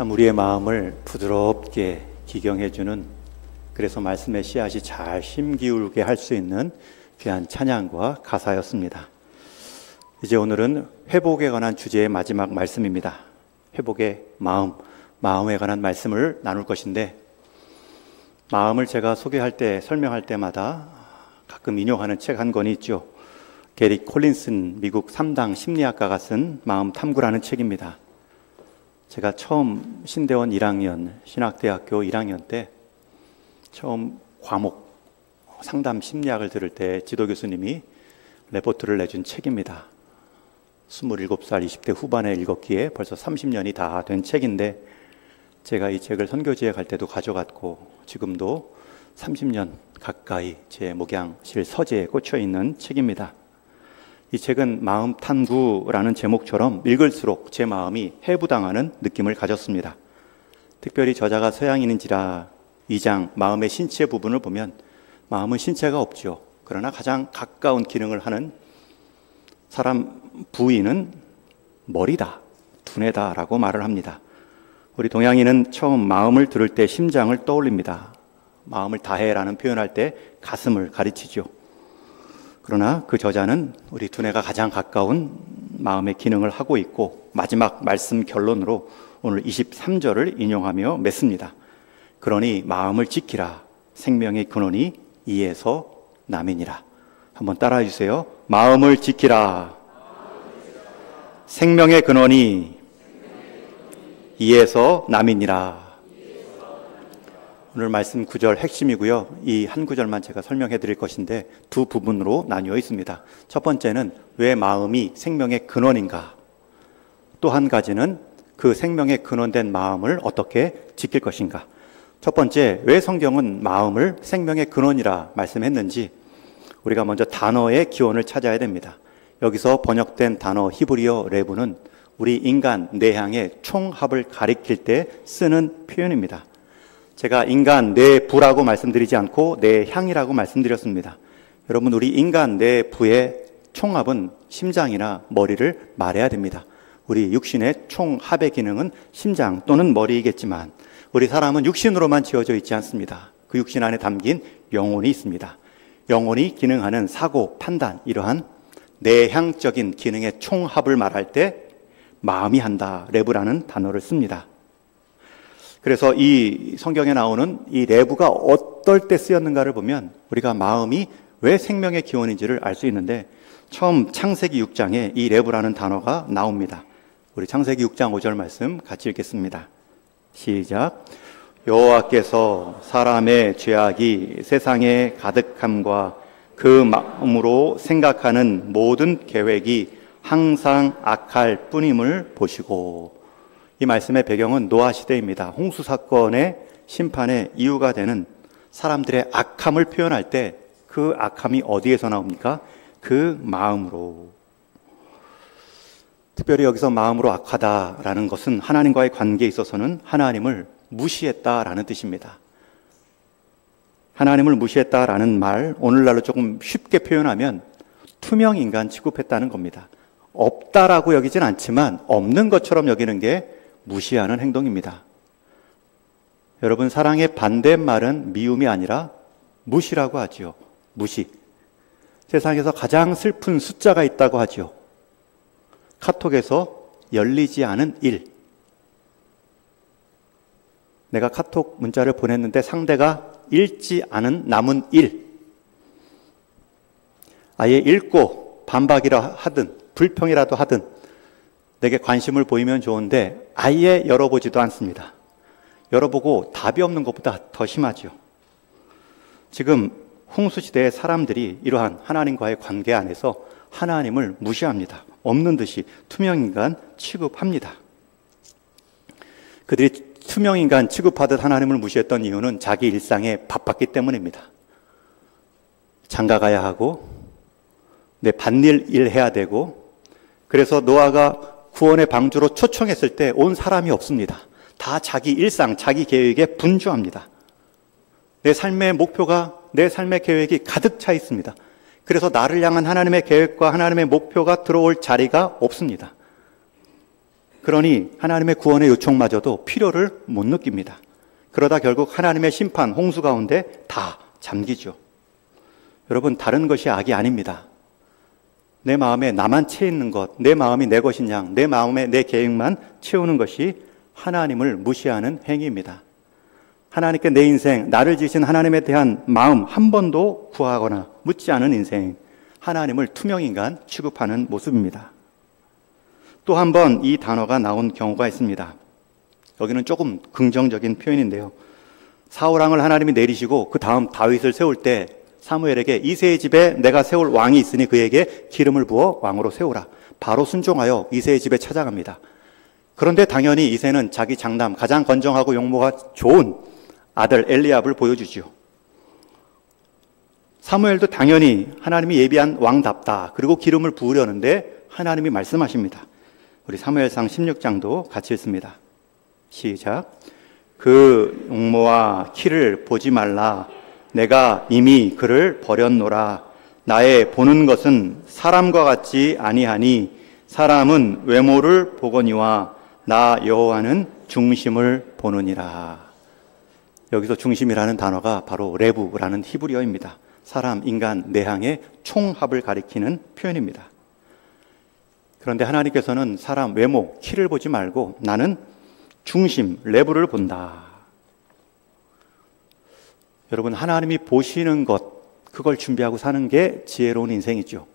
참 우리의 마음을 부드럽게 기경해주는, 그래서 말씀의 씨앗이 잘 심기울게 할 수 있는 귀한 찬양과 가사였습니다. 이제 오늘은 회복에 관한 주제의 마지막 말씀입니다. 회복의 마음, 마음에 관한 말씀을 나눌 것인데, 마음을 제가 소개할 때, 설명할 때마다 가끔 인용하는 책 한 권이 있죠. 게리 콜린슨 미국 3당 심리학가가 쓴 마음 탐구라는 책입니다. 제가 처음 신대원 1학년, 신학대학교 1학년 때 처음 과목 상담 심리학을 들을 때 지도 교수님이 레포트를 내준 책입니다. 27살 20대 후반에 읽었기에 벌써 30년이 다 된 책인데, 제가 이 책을 선교지에 갈 때도 가져갔고 지금도 30년 가까이 제 목양실 서재에 꽂혀 있는 책입니다. 이 책은 마음 탐구라는 제목처럼 읽을수록 제 마음이 해부당하는 느낌을 가졌습니다. 특별히 저자가 서양인인지라 2장 마음의 신체 부분을 보면 마음은 신체가 없죠. 그러나 가장 가까운 기능을 하는 사람 부위는 머리다, 두뇌다 라고 말을 합니다. 우리 동양인은 처음 마음을 들을 때 심장을 떠올립니다. 마음을 다해라는 표현할 때 가슴을 가리치죠. 그러나 그 저자는 우리 두뇌가 가장 가까운 마음의 기능을 하고 있고, 마지막 말씀 결론으로 오늘 23절을 인용하며 맺습니다. 그러니 마음을 지키라. 생명의 근원이 이에서 남이니라. 한번 따라해 주세요. 마음을 지키라. 생명의 근원이 이에서 남이니라. 오늘 말씀 9절 핵심이고요. 이 한 구절만 제가 설명해 드릴 것인데 두 부분으로 나뉘어 있습니다. 첫 번째는 왜 마음이 생명의 근원인가? 또 한 가지는 그 생명의 근원된 마음을 어떻게 지킬 것인가? 첫 번째, 왜 성경은 마음을 생명의 근원이라 말씀했는지 우리가 먼저 단어의 기원을 찾아야 됩니다. 여기서 번역된 단어 히브리어 레부는 우리 인간 내향의 총합을 가리킬 때 쓰는 표현입니다. 제가 인간 내부라고 말씀드리지 않고 내향이라고 말씀드렸습니다. 여러분, 우리 인간 내부의 총합은 심장이나 머리를 말해야 됩니다. 우리 육신의 총합의 기능은 심장 또는 머리이겠지만 우리 사람은 육신으로만 지어져 있지 않습니다. 그 육신 안에 담긴 영혼이 있습니다. 영혼이 기능하는 사고, 판단, 이러한 내향적인 기능의 총합을 말할 때 마음이 한다, 레부라는 단어를 씁니다. 그래서 이 성경에 나오는 이 레부가 어떨 때 쓰였는가를 보면 우리가 마음이 왜 생명의 기원인지를 알 수 있는데, 처음 창세기 6장에 이 레부라는 단어가 나옵니다. 우리 창세기 6장 5절 말씀 같이 읽겠습니다. 시작. 여호와께서 사람의 죄악이 세상에 가득함과 그 마음으로 생각하는 모든 계획이 항상 악할 뿐임을 보시고. 이 말씀의 배경은 노아 시대입니다. 홍수 사건의 심판의 이유가 되는 사람들의 악함을 표현할 때 그 악함이 어디에서 나옵니까? 그 마음으로. 특별히 여기서 마음으로 악하다라는 것은 하나님과의 관계에 있어서는 하나님을 무시했다라는 뜻입니다. 하나님을 무시했다라는 말, 오늘날로 조금 쉽게 표현하면 투명 인간 취급했다는 겁니다. 없다라고 여기진 않지만 없는 것처럼 여기는 게 무시하는 행동입니다. 여러분, 사랑의 반대말은 미움이 아니라 무시라고 하지요. 무시. 세상에서 가장 슬픈 숫자가 있다고 하지요. 카톡에서 열리지 않은 일. 내가 카톡 문자를 보냈는데 상대가 읽지 않은 남은 일. 아예 읽고 반박이라 하든 불평이라도 하든 내게 관심을 보이면 좋은데 아예 열어보지도 않습니다. 열어보고 답이 없는 것보다 더 심하죠. 지금 홍수시대의 사람들이 이러한 하나님과의 관계 안에서 하나님을 무시합니다. 없는 듯이 투명인간 취급합니다. 그들이 투명인간 취급하듯 하나님을 무시했던 이유는 자기 일상에 바빴기 때문입니다. 장가 가야 하고 내 밭일 일해야 되고, 그래서 노아가 구원의 방주로 초청했을 때 온 사람이 없습니다. 다 자기 일상, 자기 계획에 분주합니다. 내 삶의 목표가, 내 삶의 계획이 가득 차 있습니다. 그래서 나를 향한 하나님의 계획과 하나님의 목표가 들어올 자리가 없습니다. 그러니 하나님의 구원의 요청마저도 필요를 못 느낍니다. 그러다 결국 하나님의 심판, 홍수 가운데 다 잠기죠. 여러분, 다른 것이 악이 아닙니다. 내 마음에 나만 채 있는 것, 내 마음이 내 것인 양, 내 마음에 내 계획만 채우는 것이 하나님을 무시하는 행위입니다. 하나님께 내 인생, 나를 지으신 하나님에 대한 마음 한 번도 구하거나 묻지 않은 인생, 하나님을 투명인간 취급하는 모습입니다. 또 한 번 이 단어가 나온 경우가 있습니다. 여기는 조금 긍정적인 표현인데요. 사울왕을 하나님이 내리시고 그 다음 다윗을 세울 때 사무엘에게 이새의 집에 내가 세울 왕이 있으니 그에게 기름을 부어 왕으로 세우라. 바로 순종하여 이새의 집에 찾아갑니다. 그런데 당연히 이새는 자기 장남, 가장 건정하고 용모가 좋은 아들 엘리압을 보여주지요. 사무엘도 당연히 하나님이 예비한 왕답다. 그리고 기름을 부으려는데 하나님이 말씀하십니다. 우리 사무엘상 16장도 같이 읽습니다. 시작. 그 용모와 키를 보지 말라. 내가 이미 그를 버렸노라. 나의 보는 것은 사람과 같지 아니하니 사람은 외모를 보거니와 나 여호와는 중심을 보느니라. 여기서 중심이라는 단어가 바로 레부라는 히브리어입니다. 사람, 인간, 내향의 총합을 가리키는 표현입니다. 그런데 하나님께서는 사람 외모, 키를 보지 말고 나는 중심, 레부를 본다. 여러분, 하나님이 보시는 것, 그걸 준비하고 사는 게 지혜로운 인생이죠.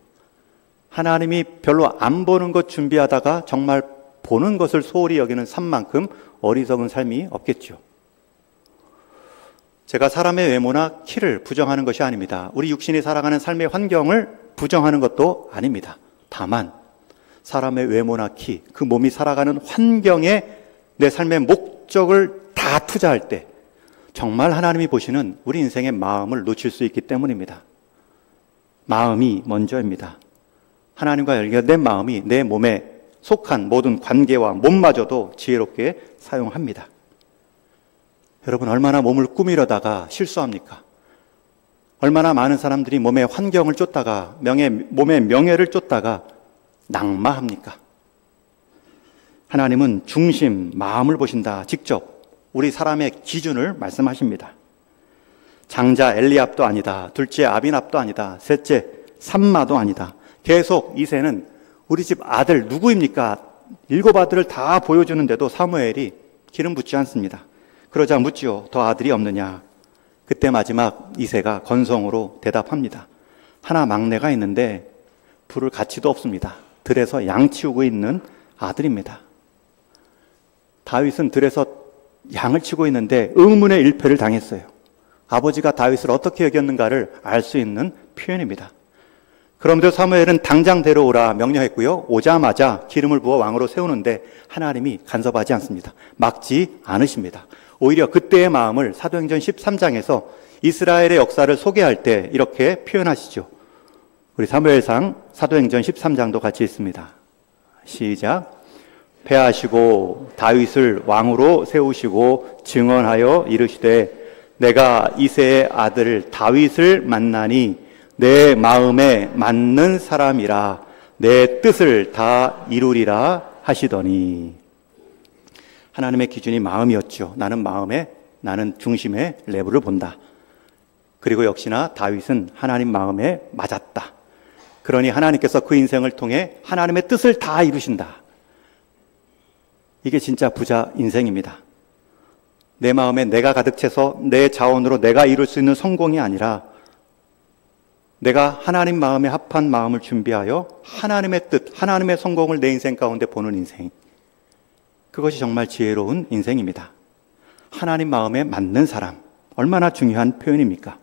하나님이 별로 안 보는 것 준비하다가 정말 보는 것을 소홀히 여기는 삶만큼 어리석은 삶이 없겠죠. 제가 사람의 외모나 키를 부정하는 것이 아닙니다. 우리 육신이 살아가는 삶의 환경을 부정하는 것도 아닙니다. 다만 사람의 외모나 키, 그 몸이 살아가는 환경에 내 삶의 목적을 다 투자할 때 정말 하나님이 보시는 우리 인생의 마음을 놓칠 수 있기 때문입니다. 마음이 먼저입니다. 하나님과 연결된 마음이 내 몸에 속한 모든 관계와 몸마저도 지혜롭게 사용합니다. 여러분, 얼마나 몸을 꾸미려다가 실수합니까? 얼마나 많은 사람들이 몸의 환경을 쫓다가 몸의 명예를 쫓다가 낙마합니까? 하나님은 중심, 마음을 보신다. 직접 우리 사람의 기준을 말씀하십니다. 장자 엘리압도 아니다. 둘째 아비납도 아니다. 셋째 삼마도 아니다. 계속 이새는 우리 집 아들 누구입니까? 7 아들을 다 보여주는데도 사무엘이 기름 붓지 않습니다. 그러자 묻지요. 더 아들이 없느냐? 그때 마지막 이새가 건성으로 대답합니다. 하나 막내가 있는데 부를 가치도 없습니다. 들에서 양 치우고 있는 아들입니다. 다윗은 들에서 양을 치고 있는데 의문의 일패를 당했어요. 아버지가 다윗을 어떻게 여겼는가를 알 수 있는 표현입니다. 그럼에도 사무엘은 당장 데려오라 명령했고요. 오자마자 기름을 부어 왕으로 세우는데 하나님이 간섭하지 않습니다. 막지 않으십니다. 오히려 그때의 마음을 사도행전 13장에서 이스라엘의 역사를 소개할 때 이렇게 표현하시죠. 우리 사무엘상 사도행전 13장도 같이 있습니다. 시작. 패하시고 다윗을 왕으로 세우시고 증언하여 이르시되 내가 이새의 아들 다윗을 만나니 내 마음에 맞는 사람이라 내 뜻을 다 이루리라 하시더니. 하나님의 기준이 마음이었죠. 나는 중심의 레벨을 본다. 그리고 역시나 다윗은 하나님 마음에 맞았다. 그러니 하나님께서 그 인생을 통해 하나님의 뜻을 다 이루신다. 이게 진짜 부자 인생입니다. 내 마음에 내가 가득 차서 내 자원으로 내가 이룰 수 있는 성공이 아니라 내가 하나님 마음에 합한 마음을 준비하여 하나님의 뜻, 하나님의 성공을 내 인생 가운데 보는 인생. 그것이 정말 지혜로운 인생입니다. 하나님 마음에 맞는 사람, 얼마나 중요한 표현입니까?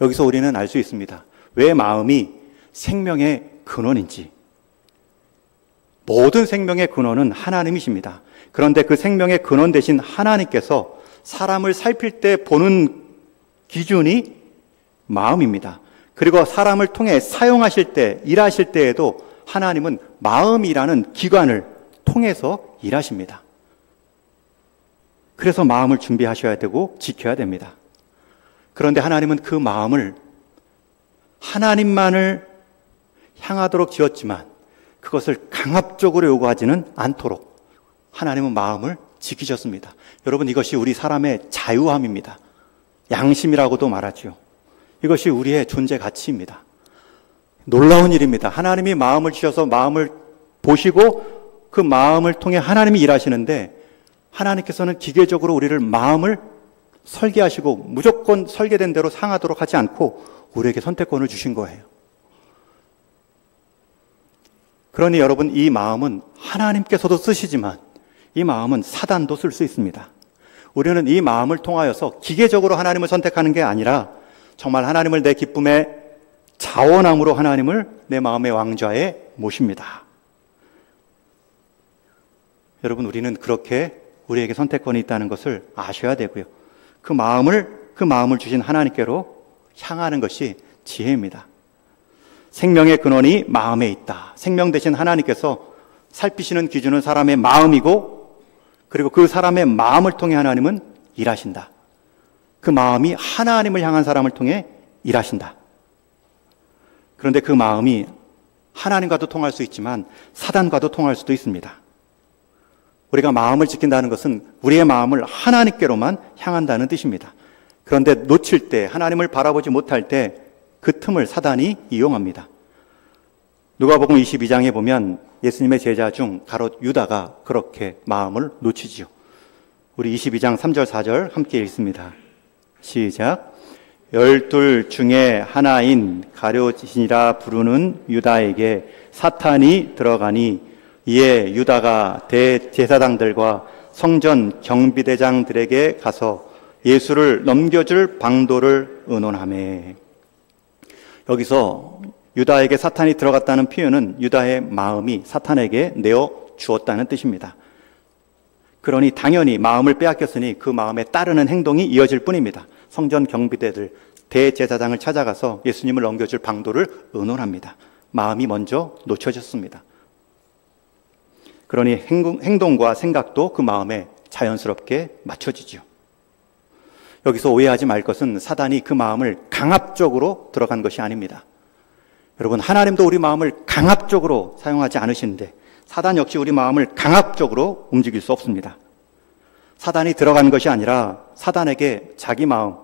여기서 우리는 알 수 있습니다. 왜 마음이 생명의 근원인지. 모든 생명의 근원은 하나님이십니다. 그런데 그 생명의 근원 되신 하나님께서 사람을 살필 때 보는 기준이 마음입니다. 그리고 사람을 통해 사용하실 때, 일하실 때에도 하나님은 마음이라는 기관을 통해서 일하십니다. 그래서 마음을 준비하셔야 되고 지켜야 됩니다. 그런데 하나님은 그 마음을 하나님만을 향하도록 지었지만 그것을 강압적으로 요구하지는 않도록 하나님은 마음을 지키셨습니다. 여러분, 이것이 우리 사람의 자유함입니다. 양심이라고도 말하죠. 이것이 우리의 존재 가치입니다. 놀라운 일입니다. 하나님이 마음을 주셔서 마음을 보시고 그 마음을 통해 하나님이 일하시는데, 하나님께서는 기계적으로 우리를 마음을 설계하시고 무조건 설계된 대로 상하도록 하지 않고 우리에게 선택권을 주신 거예요. 그러니 여러분, 이 마음은 하나님께서도 쓰시지만 이 마음은 사단도 쓸 수 있습니다. 우리는 이 마음을 통하여서 기계적으로 하나님을 선택하는 게 아니라 정말 하나님을 내 기쁨의 자원함으로 하나님을 내 마음의 왕좌에 모십니다. 여러분, 우리는 그렇게 우리에게 선택권이 있다는 것을 아셔야 되고요. 그 마음을 주신 하나님께로 향하는 것이 지혜입니다. 생명의 근원이 마음에 있다. 생명 되신 하나님께서 살피시는 기준은 사람의 마음이고, 그리고 그 사람의 마음을 통해 하나님은 일하신다. 그 마음이 하나님을 향한 사람을 통해 일하신다. 그런데 그 마음이 하나님과도 통할 수 있지만 사단과도 통할 수도 있습니다. 우리가 마음을 지킨다는 것은 우리의 마음을 하나님께로만 향한다는 뜻입니다. 그런데 놓칠 때, 하나님을 바라보지 못할 때 그 틈을 사단이 이용합니다. 누가복음 22장에 보면 예수님의 제자 중 가롯 유다가 그렇게 마음을 놓치지요. 우리 22장 3절 4절 함께 읽습니다. 시작. 12 중에 하나인 가룟이라 부르는 유다에게 사탄이 들어가니, 이에 유다가 대제사장들과 성전 경비대장들에게 가서 예수를 넘겨줄 방도를 의논하매. 여기서 유다에게 사탄이 들어갔다는 표현은 유다의 마음이 사탄에게 내어 주었다는 뜻입니다. 그러니 당연히 마음을 빼앗겼으니 그 마음에 따르는 행동이 이어질 뿐입니다. 성전 경비대들, 대제사장을 찾아가서 예수님을 넘겨줄 방도를 의논합니다. 마음이 먼저 놓쳐졌습니다. 그러니 행동과 생각도 그 마음에 자연스럽게 맞춰지죠. 여기서 오해하지 말 것은 사단이 그 마음을 강압적으로 들어간 것이 아닙니다. 여러분, 하나님도 우리 마음을 강압적으로 사용하지 않으시는데 사단 역시 우리 마음을 강압적으로 움직일 수 없습니다. 사단이 들어간 것이 아니라 사단에게 자기 마음,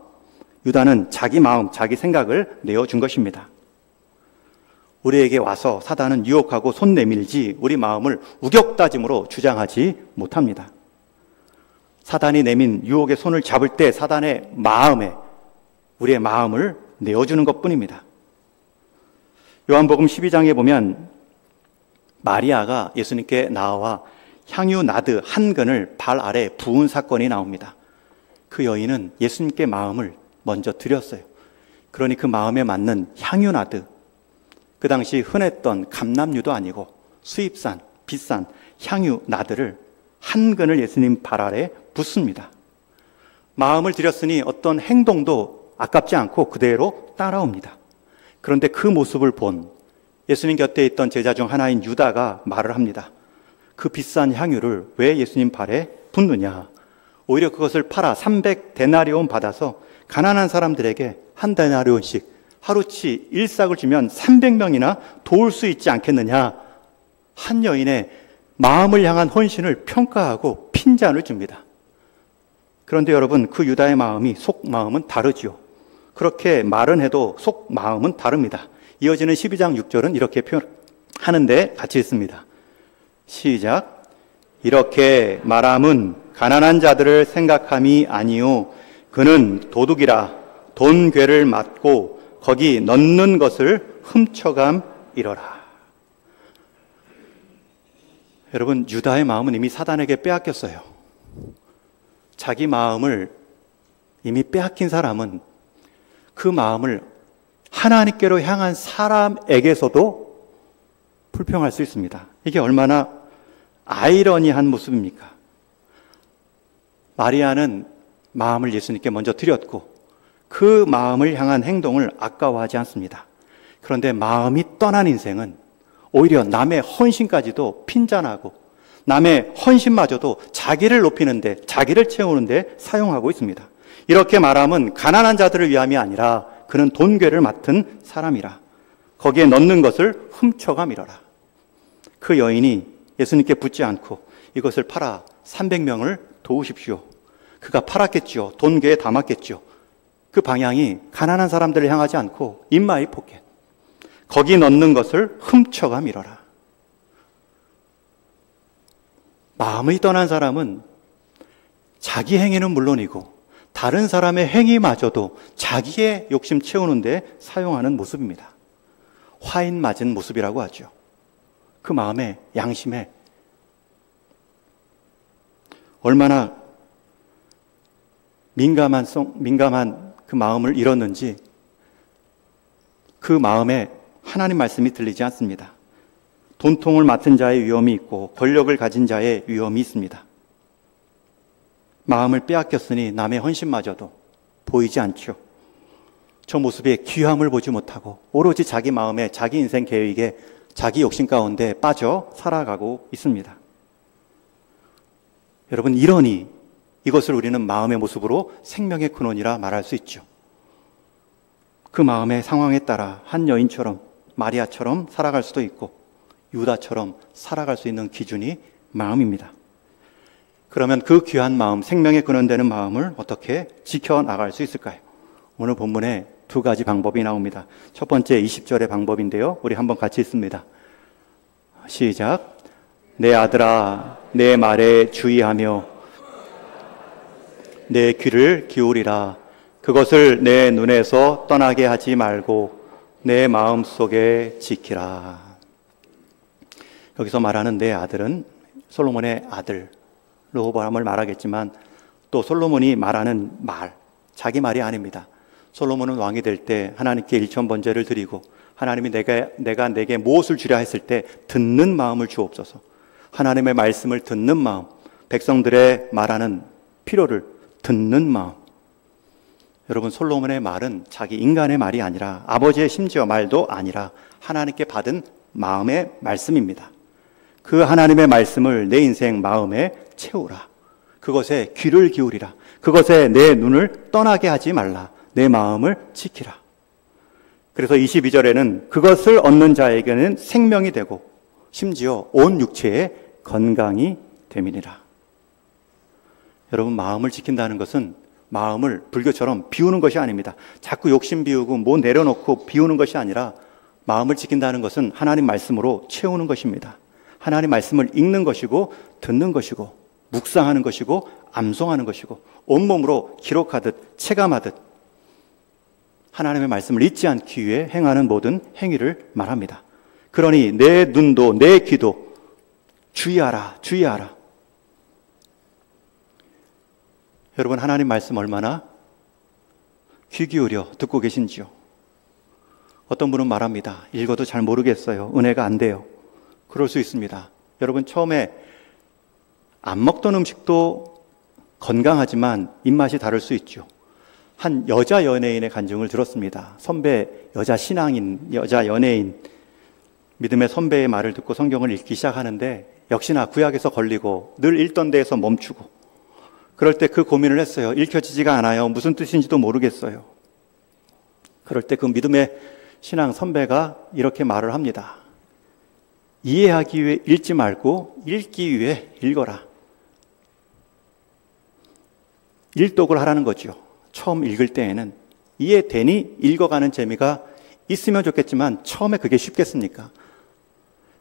유다는 자기 마음, 자기 생각을 내어준 것입니다. 우리에게 와서 사단은 유혹하고 손 내밀지 우리 마음을 우격다짐으로 주장하지 못합니다. 사단이 내민 유혹의 손을 잡을 때 사단의 마음에 우리의 마음을 내어주는 것뿐입니다. 요한복음 12장에 보면 마리아가 예수님께 나와 향유 나드 한 근을 발 아래 부은 사건이 나옵니다. 그 여인은 예수님께 마음을 먼저 드렸어요. 그러니 그 마음에 맞는 향유 나드, 그 당시 흔했던 감람유도 아니고 수입산, 비싼 향유 나드를 한 근을 예수님 발 아래 붓습니다. 마음을 드렸으니 어떤 행동도 아깝지 않고 그대로 따라옵니다. 그런데 그 모습을 본 예수님 곁에 있던 제자 중 하나인 유다가 말을 합니다. 그 비싼 향유를 왜 예수님 발에 붓느냐? 오히려 그것을 팔아 300데나리온 받아서 가난한 사람들에게 한 데나리온씩 하루치 1싹을 주면 300명이나 도울 수 있지 않겠느냐? 한 여인의 마음을 향한 헌신을 평가하고 핀잔을 줍니다. 그런데 여러분, 그 유다의 마음이 속마음은 다르죠. 그렇게 말은 해도 속마음은 다릅니다. 이어지는 12장 6절은 이렇게 표현하는데 같이 읽습니다. 시작. 이렇게 말함은 가난한 자들을 생각함이 아니요 그는 도둑이라 돈 괴를 맞고 거기 넣는 것을 훔쳐감이러라. 여러분, 유다의 마음은 이미 사단에게 빼앗겼어요. 자기 마음을 이미 빼앗긴 사람은 그 마음을 하나님께로 향한 사람에게서도 불평할 수 있습니다. 이게 얼마나 아이러니한 모습입니까? 마리아는 마음을 예수님께 먼저 드렸고 그 마음을 향한 행동을 아까워하지 않습니다. 그런데 마음이 떠난 인생은 오히려 남의 헌신까지도 핀잔하고 남의 헌신마저도 자기를 높이는데, 자기를 채우는데 사용하고 있습니다. 이렇게 말함은 가난한 자들을 위함이 아니라 그는 돈괴를 맡은 사람이라 거기에 넣는 것을 훔쳐감이러라. 그 여인이 예수님께 붙지 않고 이것을 팔아 300명을 도우십시오. 그가 팔았겠죠. 돈계에 담았겠죠. 그 방향이 가난한 사람들을 향하지 않고 인마이 포켓, 거기 넣는 것을 훔쳐가 밀어라. 마음이 떠난 사람은 자기 행위는 물론이고 다른 사람의 행위마저도 자기의 욕심 채우는 데 사용하는 모습입니다. 화인 맞은 모습이라고 하죠. 그 마음에, 양심에 얼마나 민감한 그 마음을 잃었는지 그 마음에 하나님 말씀이 들리지 않습니다. 돈통을 맡은 자의 위험이 있고 권력을 가진 자의 위험이 있습니다. 마음을 빼앗겼으니 남의 헌신마저도 보이지 않죠. 저 모습의 귀함을 보지 못하고 오로지 자기 마음에, 자기 인생 계획에, 자기 욕심 가운데 빠져 살아가고 있습니다. 여러분, 이러니 이것을 우리는 마음의 모습으로 생명의 근원이라 말할 수 있죠. 그 마음의 상황에 따라 한 여인처럼, 마리아처럼 살아갈 수도 있고 유다처럼 살아갈 수 있는 기준이 마음입니다. 그러면 그 귀한 마음, 생명의 근원되는 마음을 어떻게 지켜나갈 수 있을까요? 오늘 본문에 두 가지 방법이 나옵니다. 첫 번째 20절의 방법인데요, 우리 한번 같이 읽습니다. 시작. 내 아들아, 내 말에 주의하며 내 귀를 기울이라. 그것을 내 눈에서 떠나게 하지 말고 내 마음 속에 지키라. 여기서 말하는 내 아들은 솔로몬의 아들 르호보암을 말하겠지만 또 솔로몬이 말하는 말, 자기 말이 아닙니다. 솔로몬은 왕이 될 때 하나님께 일천번제를 드리고 하나님이 내가 내게 무엇을 주랴 했을 때 듣는 마음을 주옵소서. 하나님의 말씀을 듣는 마음, 백성들의 말하는 필요를 듣는 마음. 여러분, 솔로몬의 말은 자기 인간의 말이 아니라, 아버지의 심지어 말도 아니라 하나님께 받은 마음의 말씀입니다. 그 하나님의 말씀을 내 인생 마음에 채우라. 그것에 귀를 기울이라. 그것에 내 눈을 떠나게 하지 말라. 내 마음을 지키라. 그래서 22절에는 그것을 얻는 자에게는 생명이 되고 심지어 온 육체의 건강이 됨이니라. 여러분, 마음을 지킨다는 것은 마음을 불교처럼 비우는 것이 아닙니다. 자꾸 욕심 비우고 뭐 내려놓고 비우는 것이 아니라 마음을 지킨다는 것은 하나님 말씀으로 채우는 것입니다. 하나님 말씀을 읽는 것이고 듣는 것이고 묵상하는 것이고 암송하는 것이고 온몸으로 기록하듯 체감하듯 하나님의 말씀을 잊지 않기 위해 행하는 모든 행위를 말합니다. 그러니 내 눈도 내 귀도 주의하라, 주의하라. 여러분, 하나님 말씀 얼마나 귀 기울여 듣고 계신지요? 어떤 분은 말합니다. 읽어도 잘 모르겠어요. 은혜가 안 돼요. 그럴 수 있습니다. 여러분, 처음에 안 먹던 음식도 건강하지만 입맛이 다를 수 있죠. 한 여자 연예인의 간증을 들었습니다. 선배, 여자 신앙인, 여자 연예인, 믿음의 선배의 말을 듣고 성경을 읽기 시작하는데 역시나 구약에서 걸리고 늘 읽던 데에서 멈추고, 그럴 때 그 고민을 했어요. 읽혀지지가 않아요. 무슨 뜻인지도 모르겠어요. 그럴 때 그 믿음의 신앙 선배가 이렇게 말을 합니다. 이해하기 위해 읽지 말고 읽기 위해 읽어라. 일독을 하라는 거죠. 처음 읽을 때에는 이해되니 읽어가는 재미가 있으면 좋겠지만 처음에 그게 쉽겠습니까?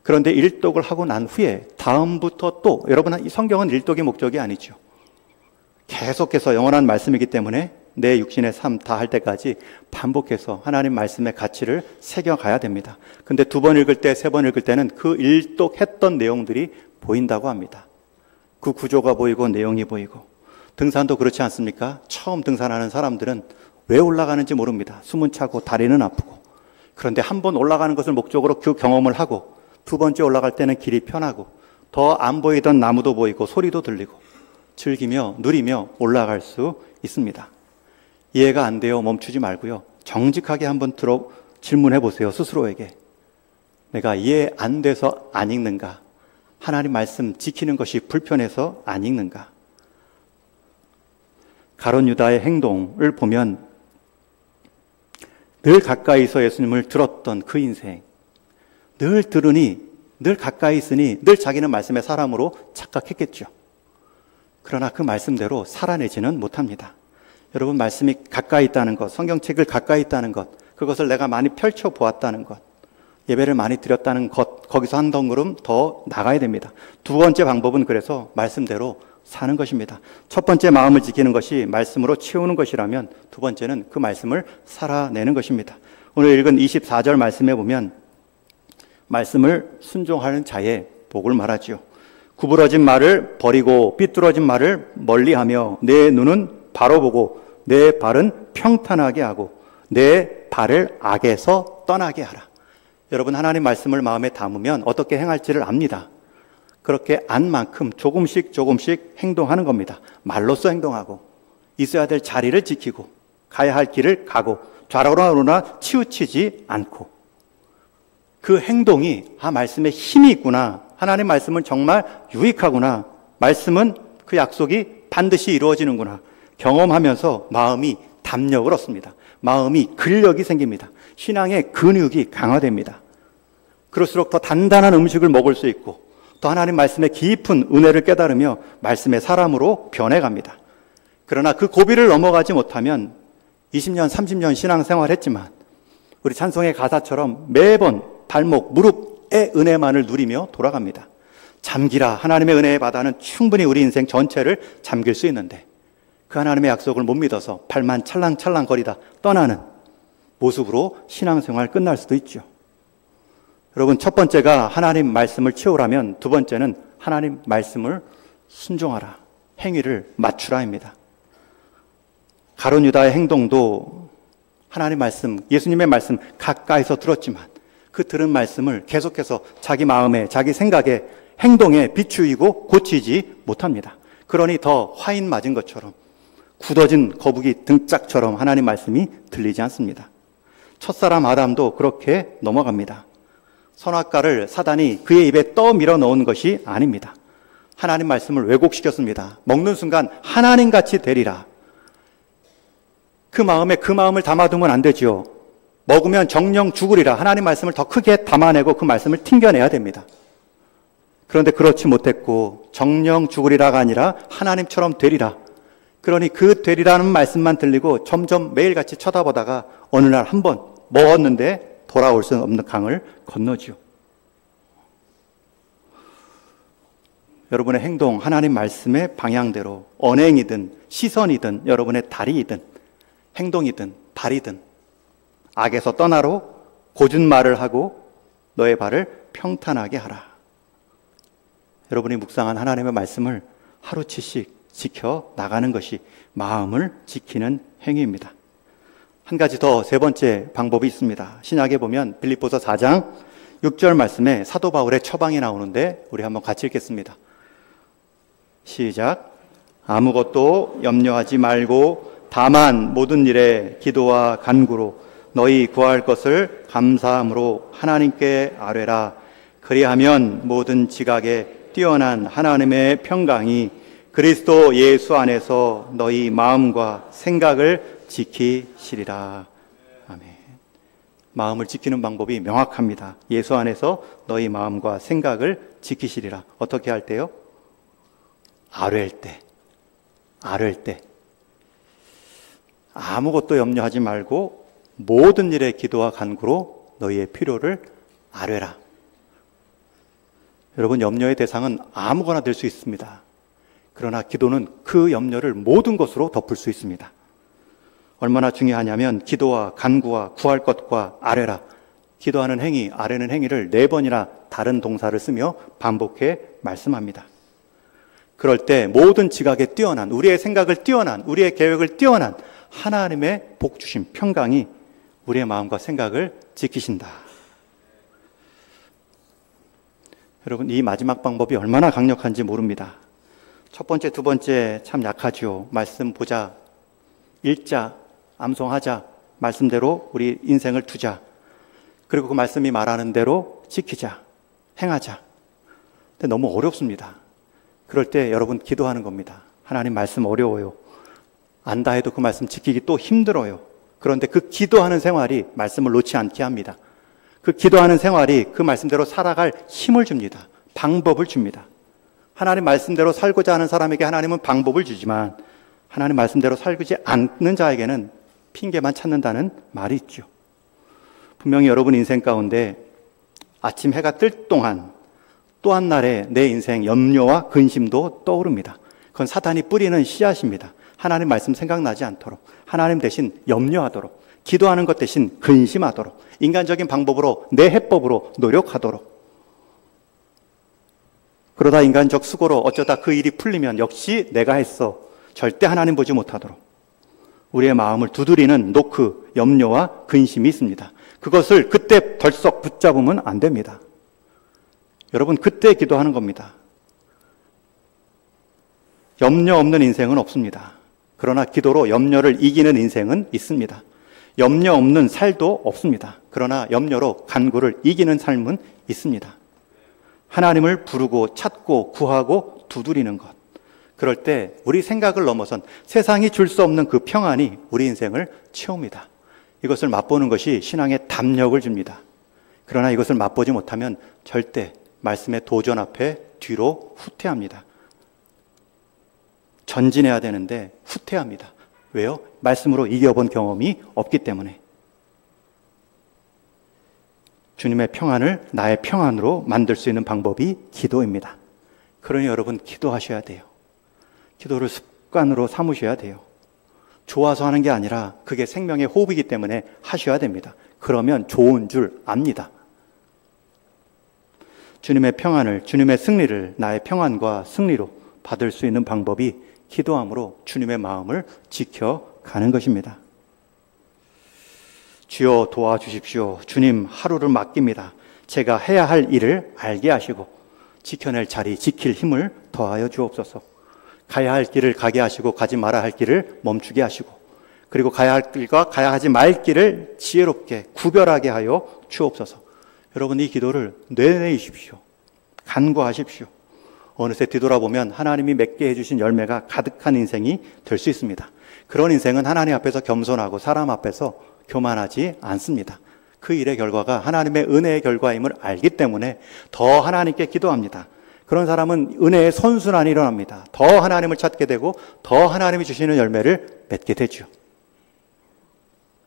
그런데 일독을 하고 난 후에 다음부터 또, 여러분, 이 성경은 일독의 목적이 아니죠. 계속해서 영원한 말씀이기 때문에 내 육신의 삶 다 할 때까지 반복해서 하나님 말씀의 가치를 새겨가야 됩니다. 근데 두 번 읽을 때, 세 번 읽을 때는 그 일독했던 내용들이 보인다고 합니다. 그 구조가 보이고 내용이 보이고. 등산도 그렇지 않습니까? 처음 등산하는 사람들은 왜 올라가는지 모릅니다. 숨은 차고 다리는 아프고. 그런데 한 번 올라가는 것을 목적으로 그 경험을 하고 두 번째 올라갈 때는 길이 편하고 더 안 보이던 나무도 보이고 소리도 들리고 즐기며 누리며 올라갈 수 있습니다. 이해가 안 돼요. 멈추지 말고요. 정직하게 한번 질문해 보세요. 스스로에게. 내가 이해 안 돼서 안 읽는가? 하나님 말씀 지키는 것이 불편해서 안 읽는가? 가룟 유다의 행동을 보면 늘 가까이서 예수님을 들었던 그 인생, 늘 들으니 늘 가까이 있으니 늘 자기는 말씀의 사람으로 착각했겠죠. 그러나 그 말씀대로 살아내지는 못합니다. 여러분, 말씀이 가까이 있다는 것, 성경책을 가까이 있다는 것, 그것을 내가 많이 펼쳐보았다는 것, 예배를 많이 드렸다는 것, 거기서 한 걸음 더 나가야 됩니다. 두 번째 방법은 그래서 말씀대로 사는 것입니다. 첫 번째 마음을 지키는 것이 말씀으로 채우는 것이라면 두 번째는 그 말씀을 살아내는 것입니다. 오늘 읽은 24절 말씀에 보면 말씀을 순종하는 자의 복을 말하지요. 구부러진 말을 버리고 삐뚤어진 말을 멀리하며 내 눈은 바로 보고 내 발은 평탄하게 하고 내 발을 악에서 떠나게 하라. 여러분, 하나님 말씀을 마음에 담으면 어떻게 행할지를 압니다. 그렇게 안 만큼 조금씩 행동하는 겁니다. 말로써 행동하고 있어야 될 자리를 지키고 가야 할 길을 가고 좌로나 치우치지 않고 그 행동이 말씀에 힘이 있구나. 하나님 말씀은 정말 유익하구나. 말씀은 그 약속이 반드시 이루어지는구나. 경험하면서 마음이 담력을 얻습니다. 마음이 근력이 생깁니다. 신앙의 근육이 강화됩니다. 그럴수록 더 단단한 음식을 먹을 수 있고 또 하나님 말씀의 깊은 은혜를 깨달으며 말씀의 사람으로 변해갑니다. 그러나 그 고비를 넘어가지 못하면 20년, 30년 신앙생활 했지만 우리 찬송의 가사처럼 매번 발목, 무릎의 은혜만을 누리며 돌아갑니다. 잠기라. 하나님의 은혜의 바다는 충분히 우리 인생 전체를 잠길 수 있는데 그 하나님의 약속을 못 믿어서 발만 찰랑찰랑 거리다 떠나는 모습으로 신앙생활 끝날 수도 있죠. 여러분, 첫 번째가 하나님 말씀을 채우라면 두 번째는 하나님 말씀을 순종하라. 행위를 맞추라입니다. 가룟 유다의 행동도 하나님 말씀, 예수님의 말씀 가까이서 들었지만 그 들은 말씀을 계속해서 자기 마음에, 자기 생각에, 행동에 비추이고 고치지 못합니다. 그러니 더 화인 맞은 것처럼 굳어진 거북이 등짝처럼 하나님 말씀이 들리지 않습니다. 첫사람 아담도 그렇게 넘어갑니다. 선악과를 사단이 그의 입에 떠밀어 넣은 것이 아닙니다. 하나님 말씀을 왜곡시켰습니다. 먹는 순간 하나님같이 되리라. 그 마음에 그 마음을 담아두면 안 되죠. 먹으면 정령 죽으리라. 하나님 말씀을 더 크게 담아내고 그 말씀을 튕겨내야 됩니다. 그런데 그렇지 못했고 정령 죽으리라가 아니라 하나님처럼 되리라. 그러니 그 되리라는 말씀만 들리고 점점 매일같이 쳐다보다가 어느 날 한 번 먹었는데 돌아올 수 없는 강을 건너지요. 여러분의 행동, 하나님 말씀의 방향대로 언행이든 시선이든 여러분의 다리이든 행동이든 발이든 악에서 떠나로 고준 말을 하고 너의 발을 평탄하게 하라. 여러분이 묵상한 하나님의 말씀을 하루치씩 지켜 나가는 것이 마음을 지키는 행위입니다. 한 가지 더, 세 번째 방법이 있습니다. 신약에 보면 빌립보서 4장 6절 말씀에 사도 바울의 처방이 나오는데 우리 한번 같이 읽겠습니다. 시작. 아무것도 염려하지 말고 다만 모든 일에 기도와 간구로 너희 구할 것을 감사함으로 하나님께 아뢰라. 그리하면 모든 지각에 뛰어난 하나님의 평강이 그리스도 예수 안에서 너희 마음과 생각을 지키시리라. 아멘. 마음을 지키는 방법이 명확합니다. 예수 안에서 너희 마음과 생각을 지키시리라. 어떻게 할 때요? 아뢰일 때. 아뢰일 때. 아무것도 염려하지 말고 모든 일에 기도와 간구로 너희의 필요를 아뢰라. 여러분, 염려의 대상은 아무거나 될 수 있습니다. 그러나 기도는 그 염려를 모든 것으로 덮을 수 있습니다. 얼마나 중요하냐면 기도와 간구와 구할 것과 아뢰라. 기도하는 행위, 아뢰는 행위를 4번이나 다른 동사를 쓰며 반복해 말씀합니다. 그럴 때 모든 지각에 뛰어난, 우리의 생각을 뛰어난, 우리의 계획을 뛰어난 하나님의 복 주심, 평강이 우리의 마음과 생각을 지키신다. 여러분, 이 마지막 방법이 얼마나 강력한지 모릅니다. 첫 번째, 두 번째 참 약하죠. 말씀 보자, 읽자, 암송하자, 말씀대로 우리 인생을 두자. 그리고 그 말씀이 말하는 대로 지키자, 행하자. 근데 너무 어렵습니다. 그럴 때 여러분 기도하는 겁니다. 하나님, 말씀 어려워요. 안다 해도 그 말씀 지키기 또 힘들어요. 그런데 그 기도하는 생활이 말씀을 놓지 않게 합니다. 그 기도하는 생활이 그 말씀대로 살아갈 힘을 줍니다. 방법을 줍니다. 하나님 말씀대로 살고자 하는 사람에게 하나님은 방법을 주지만 하나님 말씀대로 살지 않는 자에게는 핑계만 찾는다는 말이 있죠. 분명히 여러분 인생 가운데 아침 해가 뜰 동안 또 한 날에 내 인생 염려와 근심도 떠오릅니다. 그건 사탄이 뿌리는 씨앗입니다. 하나님 말씀 생각나지 않도록, 하나님 대신 염려하도록, 기도하는 것 대신 근심하도록, 인간적인 방법으로 내 해법으로 노력하도록, 그러다 인간적 수고로 어쩌다 그 일이 풀리면 역시 내가 했어, 절대 하나님 보지 못하도록 우리의 마음을 두드리는 노크, 염려와 근심이 있습니다. 그것을 그때 덜썩 붙잡으면 안 됩니다. 여러분, 그때 기도하는 겁니다. 염려 없는 인생은 없습니다. 그러나 기도로 염려를 이기는 인생은 있습니다. 염려 없는 살도 없습니다. 그러나 염려로 간구를 이기는 삶은 있습니다. 하나님을 부르고 찾고 구하고 두드리는 것. 그럴 때 우리 생각을 넘어선 세상이 줄 수 없는 그 평안이 우리 인생을 채웁니다. 이것을 맛보는 것이 신앙의 담력을 줍니다. 그러나 이것을 맛보지 못하면 절대 말씀의 도전 앞에 뒤로 후퇴합니다. 전진해야 되는데 후퇴합니다. 왜요? 말씀으로 이겨본 경험이 없기 때문에. 주님의 평안을 나의 평안으로 만들 수 있는 방법이 기도입니다. 그러니 여러분, 기도하셔야 돼요. 기도를 습관으로 삼으셔야 돼요. 좋아서 하는 게 아니라 그게 생명의 호흡이기 때문에 하셔야 됩니다. 그러면 좋은 줄 압니다. 주님의 평안을, 주님의 승리를 나의 평안과 승리로 받을 수 있는 방법이 기도함으로 주님의 마음을 지켜가는 것입니다. 주여 도와주십시오. 주님, 하루를 맡깁니다. 제가 해야 할 일을 알게 하시고 지켜낼 자리, 지킬 힘을 더하여 주옵소서. 가야 할 길을 가게 하시고 가지 말아야 할 길을 멈추게 하시고, 그리고 가야 할 길과 가야 하지 말 길을 지혜롭게 구별하게 하여 주옵소서. 여러분, 이 기도를 내내십시오. 간구하십시오. 어느새 뒤돌아보면 하나님이 맺게 해주신 열매가 가득한 인생이 될 수 있습니다. 그런 인생은 하나님 앞에서 겸손하고 사람 앞에서 교만하지 않습니다. 그 일의 결과가 하나님의 은혜의 결과임을 알기 때문에 더 하나님께 기도합니다. 그런 사람은 은혜의 선순환이 일어납니다. 더 하나님을 찾게 되고 더 하나님이 주시는 열매를 맺게 되죠.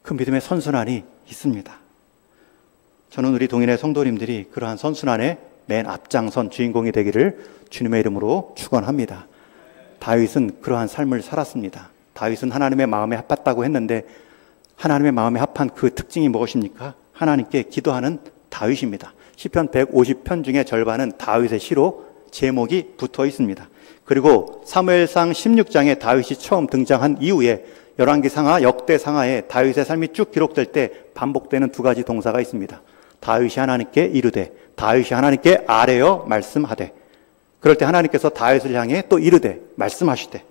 그 믿음의 선순환이 있습니다. 저는 우리 동인의 성도님들이 그러한 선순환의 맨 앞장선 주인공이 되기를 주님의 이름으로 축원합니다. 다윗은 그러한 삶을 살았습니다. 다윗은 하나님의 마음에 합했다고 했는데 하나님의 마음에 합한 그 특징이 무엇입니까? 하나님께 기도하는 다윗입니다. 시편 150편 중에 절반은 다윗의 시로 제목이 붙어 있습니다. 그리고 사무엘상 16장에 다윗이 처음 등장한 이후에 열왕기상하, 역대상하에 다윗의 삶이 쭉 기록될 때 반복되는 두 가지 동사가 있습니다. 다윗이 하나님께 이르되, 다윗이 하나님께 아뢰어 말씀하되, 그럴 때 하나님께서 다윗을 향해 또 이르되 말씀하시되.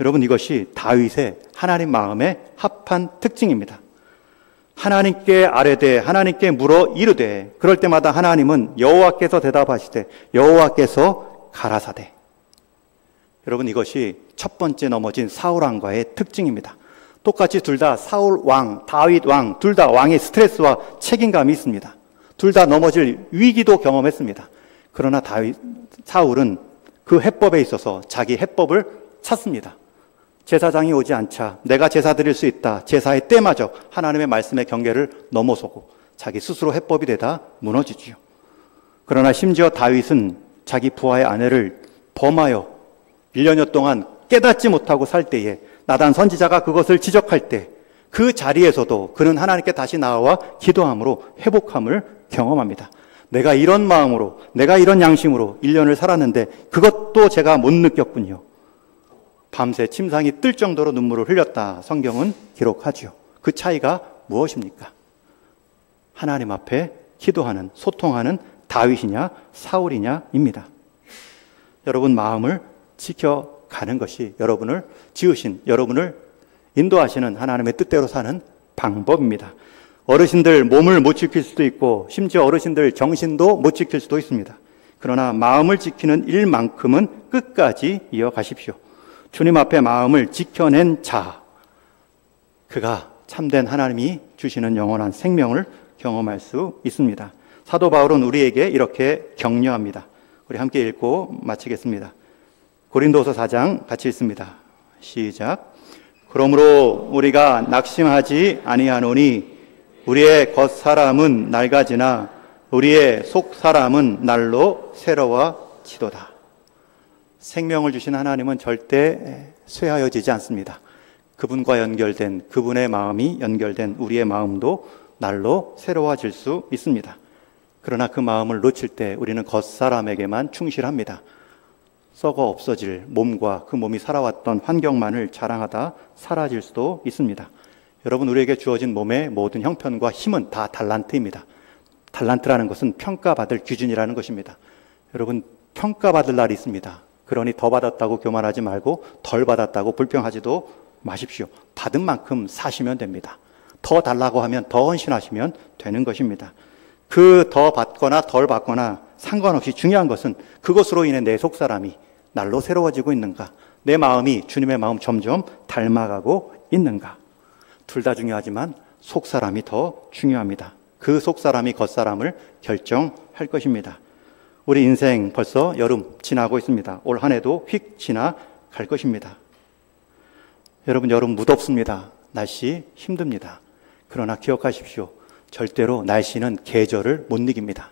여러분, 이것이 다윗의 하나님 마음에 합한 특징입니다. 하나님께 아뢰되, 하나님께 물어 이르되, 그럴 때마다 하나님은 여호와께서 대답하시되 여호와께서 가라사대. 여러분, 이것이 첫 번째 넘어진 사울 왕과의 특징입니다. 똑같이 둘 다 사울 왕, 다윗 왕, 둘 다 왕의 스트레스와 책임감이 있습니다. 둘 다 넘어질 위기도 경험했습니다. 그러나 사울은 그 해법에 있어서 자기 해법을 찾습니다. 제사장이 오지 않자 내가 제사 드릴 수 있다. 제사의 때마저 하나님의 말씀의 경계를 넘어서고 자기 스스로 해법이 되다 무너지지요. 그러나 심지어 다윗은 자기 부하의 아내를 범하여 1년여 동안 깨닫지 못하고 살 때에 나단 선지자가 그것을 지적할 때 그 자리에서도 그는 하나님께 다시 나아와 기도함으로 회복함을 경험합니다. 내가 이런 마음으로, 내가 이런 양심으로 1년을 살았는데 그것도 제가 못 느꼈군요. 밤새 침상이 뜰 정도로 눈물을 흘렸다. 성경은 기록하죠. 그 차이가 무엇입니까? 하나님 앞에 기도하는, 소통하는 다윗이냐 사울이냐입니다. 여러분, 마음을 지켜가는 것이 여러분을 지으신, 여러분을 인도하시는 하나님의 뜻대로 사는 방법입니다. 어르신들 몸을 못 지킬 수도 있고 심지어 어르신들 정신도 못 지킬 수도 있습니다. 그러나 마음을 지키는 일만큼은 끝까지 이어가십시오. 주님 앞에 마음을 지켜낸 자, 그가 참된 하나님이 주시는 영원한 생명을 경험할 수 있습니다. 사도 바울은 우리에게 이렇게 격려합니다. 우리 함께 읽고 마치겠습니다. 고린도서 4장 같이 읽습니다. 시작. 그러므로 우리가 낙심하지 아니하노니 우리의 겉사람은 낡아지나 우리의 속사람은 날로 새로워지도다. 생명을 주신 하나님은 절대 쇠하여지지 않습니다. 그분과 연결된, 그분의 마음이 연결된 우리의 마음도 날로 새로워질 수 있습니다. 그러나 그 마음을 놓칠 때 우리는 겉사람에게만 충실합니다. 썩어 없어질 몸과 그 몸이 살아왔던 환경만을 자랑하다 사라질 수도 있습니다. 여러분, 우리에게 주어진 몸의 모든 형편과 힘은 다 달란트입니다. 달란트라는 것은 평가받을 기준이라는 것입니다. 여러분, 평가받을 날이 있습니다. 그러니 더 받았다고 교만하지 말고 덜 받았다고 불평하지도 마십시오. 받은 만큼 사시면 됩니다. 더 달라고 하면 더 헌신하시면 되는 것입니다. 그 더 받거나 덜 받거나 상관없이 중요한 것은 그것으로 인해 내 속사람이 날로 새로워지고 있는가, 내 마음이 주님의 마음 점점 닮아가고 있는가. 둘 다 중요하지만 속사람이 더 중요합니다. 그 속사람이 겉사람을 결정할 것입니다. 우리 인생 벌써 여름 지나고 있습니다. 올 한 해도 휙 지나갈 것입니다. 여러분, 여름 무덥습니다. 날씨 힘듭니다. 그러나 기억하십시오. 절대로 날씨는 계절을 못 이깁니다.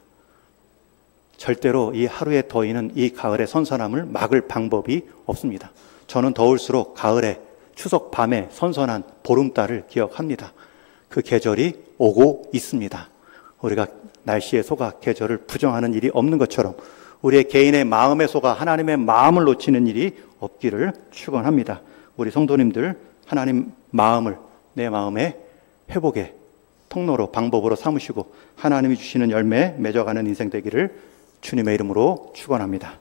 절대로 이 하루의 더위는 이 가을의 선선함을 막을 방법이 없습니다. 저는 더울수록 가을에 추석 밤에 선선한 보름달을 기억합니다. 그 계절이 오고 있습니다. 우리가 날씨에 속아 계절을 부정하는 일이 없는 것처럼 우리의 개인의 마음에 속아 하나님의 마음을 놓치는 일이 없기를 축원합니다. 우리 성도님들, 하나님 마음을 내 마음의 회복의 통로로, 방법으로 삼으시고 하나님이 주시는 열매 맺어가는 인생 되기를 주님의 이름으로 축원합니다.